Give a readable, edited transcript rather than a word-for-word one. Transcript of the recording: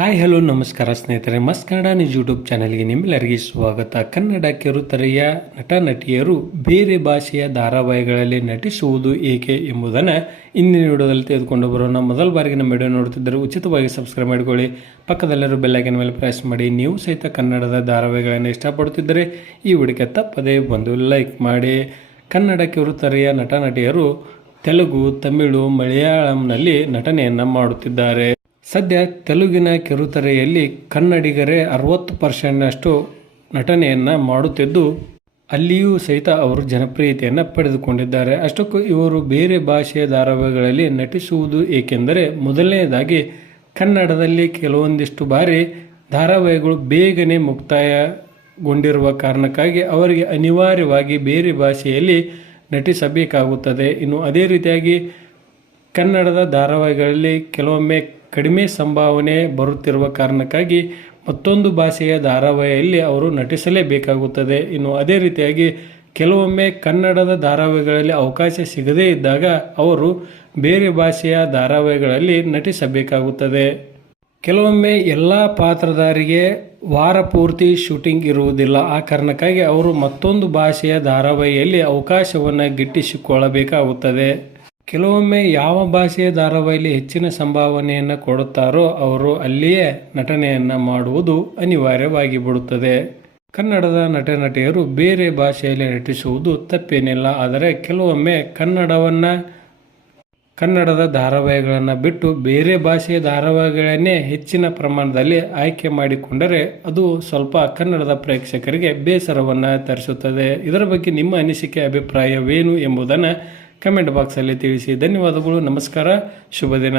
Hi hello ನಮಸ್ಕಾರ ಸ್ನೇಹಿತರೆ, ಮಸ್ತ್ ಕನ್ನಡ ನ್ಯೂಸ್ ಯೂಟ್ಯೂಬ್ ಚಾನೆಲ್ಗೆ ನಿಮ್ಮೆಲ್ಲರಿಗೆ ಸ್ವಾಗತ. ಕನ್ನಡ ಕಿರುತೆರೆಯ ನಟ ನಟಿಯರು ಬೇರೆ ಭಾಷೆಯ ಧಾರಾವಾಹಿಗಳಲ್ಲಿ ನಟಿಸುವುದು ಏಕೆ ಎಂಬುದನ್ನು ಇಂದಿನ ವಿಡಿಯೋದಲ್ಲಿ ತೆಗೆದುಕೊಂಡು ಬರೋಣ. ಮೊದಲ ಬಾರಿಗೆ ನಮ್ಮ ವಿಡಿಯೋ ನೋಡ್ತಿದ್ದರೆ ಉಚಿತವಾಗಿ ಸಬ್ಸ್ಕ್ರೈಬ್ ಮಾಡಿಕೊಳ್ಳಿ, ಪಕ್ಕದಲ್ಲಿರೋ ಬೆಲ್ಲೈಕನ್ ಮೇಲೆ ಪ್ರೆಸ್ ಮಾಡಿ. ನೀವು ಸಹಿತ ಕನ್ನಡದ ಧಾರಾವಾಹಿಗಳನ್ನು ಇಷ್ಟಪಡುತ್ತಿದ್ದರೆ ಈ ವಿಡಿಯೋಕ್ಕೆ ತಪ್ಪದೇ ಒಂದು ಲೈಕ್ ಮಾಡಿ. ಕನ್ನಡ ಕಿರುತೆರೆಯ ನಟ ನಟಿಯರು ತೆಲುಗು, ತಮಿಳು, ಮಲಯಾಳಂನಲ್ಲಿ ನಟನೆಯನ್ನು ಮಾಡುತ್ತಿದ್ದಾರೆ. ಸದ್ಯ ತೆಲುಗಿನ ಕಿರುತೆರೆಯಲ್ಲಿ ಕನ್ನಡಿಗರೇ 60% ನಟನೆಯನ್ನು ಮಾಡುತ್ತಿದ್ದು, ಅಲ್ಲಿಯೂ ಸಹಿತ ಅವರು ಜನಪ್ರಿಯತೆಯನ್ನು ಪಡೆದುಕೊಂಡಿದ್ದಾರೆ. ಅಷ್ಟಕ್ಕೂ ಇವರು ಬೇರೆ ಭಾಷೆಯ ಧಾರಾವಾಹಿಗಳಲ್ಲಿ ನಟಿಸುವುದು ಏಕೆಂದರೆ, ಮೊದಲನೇದಾಗಿ ಕನ್ನಡದಲ್ಲಿ ಕೆಲವೊಂದಿಷ್ಟು ಬಾರಿ ಧಾರಾವಾಹಿಗಳು ಬೇಗನೆ ಮುಕ್ತಾಯಗೊಂಡಿರುವ ಕಾರಣಕ್ಕಾಗಿ ಅವರಿಗೆ ಅನಿವಾರ್ಯವಾಗಿ ಬೇರೆ ಭಾಷೆಯಲ್ಲಿ ನಟಿಸಬೇಕಾಗುತ್ತದೆ. ಇನ್ನು ಅದೇ ರೀತಿಯಾಗಿ ಕನ್ನಡದ ಧಾರಾವಾಹಿಗಳಲ್ಲಿ ಕೆಲವೊಮ್ಮೆ ಕಡಿಮೆ ಸಂಭಾವನೆ ಬರುತ್ತಿರುವ ಕಾರಣಕ್ಕಾಗಿ ಮತ್ತೊಂದು ಭಾಷೆಯ ಧಾರಾವಾಹಿಯಲ್ಲಿ ಅವರು ನಟಿಸಲೇಬೇಕಾಗುತ್ತದೆ. ಇನ್ನು ಅದೇ ರೀತಿಯಾಗಿ ಕೆಲವೊಮ್ಮೆ ಕನ್ನಡದ ಧಾರಾವಾಹಿಗಳಲ್ಲಿ ಅವಕಾಶ ಸಿಗದೇ ಇದ್ದಾಗ ಅವರು ಬೇರೆ ಭಾಷೆಯ ಧಾರಾವಾಹಿಗಳಲ್ಲಿ ನಟಿಸಬೇಕಾಗುತ್ತದೆ. ಕೆಲವೊಮ್ಮೆ ಎಲ್ಲ ಪಾತ್ರಧಾರಿಗೆ ವಾರ ಪೂರ್ತಿ ಶೂಟಿಂಗ್ ಇರುವುದಿಲ್ಲ. ಆ ಕಾರಣಕ್ಕಾಗಿ ಅವರು ಮತ್ತೊಂದು ಭಾಷೆಯ ಧಾರಾವಾಹಿಯಲ್ಲಿ ಅವಕಾಶವನ್ನು ಗಿಟ್ಟಿಸಿಕೊಳ್ಳಬೇಕಾಗುತ್ತದೆ. ಕೆಲವೊಮ್ಮೆ ಯಾವ ಭಾಷೆಯ ಧಾರಾವಾಹಿಯಲ್ಲಿ ಹೆಚ್ಚಿನ ಸಂಭಾವನೆಯನ್ನು ಕೊಡುತ್ತಾರೋ ಅವರು ಅಲ್ಲಿಯೇ ನಟನೆಯನ್ನು ಮಾಡುವುದು ಅನಿವಾರ್ಯವಾಗಿ ಬಿಡುತ್ತದೆ. ಕನ್ನಡದ ನಟ ನಟಿಯರು ಬೇರೆ ಭಾಷೆಯಲ್ಲಿ ನಟಿಸುವುದು ತಪ್ಪೇನಿಲ್ಲ. ಆದರೆ ಕೆಲವೊಮ್ಮೆ ಕನ್ನಡದ ಧಾರಾವಾಹಿಗಳನ್ನು ಬಿಟ್ಟು ಬೇರೆ ಭಾಷೆಯ ಧಾರಾವಾಹಿಗಳನ್ನೇ ಹೆಚ್ಚಿನ ಪ್ರಮಾಣದಲ್ಲಿ ಆಯ್ಕೆ ಮಾಡಿಕೊಂಡರೆ ಅದು ಸ್ವಲ್ಪ ಕನ್ನಡದ ಪ್ರೇಕ್ಷಕರಿಗೆ ಬೇಸರವನ್ನು ತರಿಸುತ್ತದೆ. ಇದರ ಬಗ್ಗೆ ನಿಮ್ಮ ಅನಿಸಿಕೆ, ಅಭಿಪ್ರಾಯವೇನು ಎಂಬುದನ್ನು ಕಮೆಂಟ್ ಬಾಕ್ಸಲ್ಲಿ ತಿಳಿಸಿ. ಧನ್ಯವಾದಗಳು. ನಮಸ್ಕಾರ. ಶುಭ ದಿನ.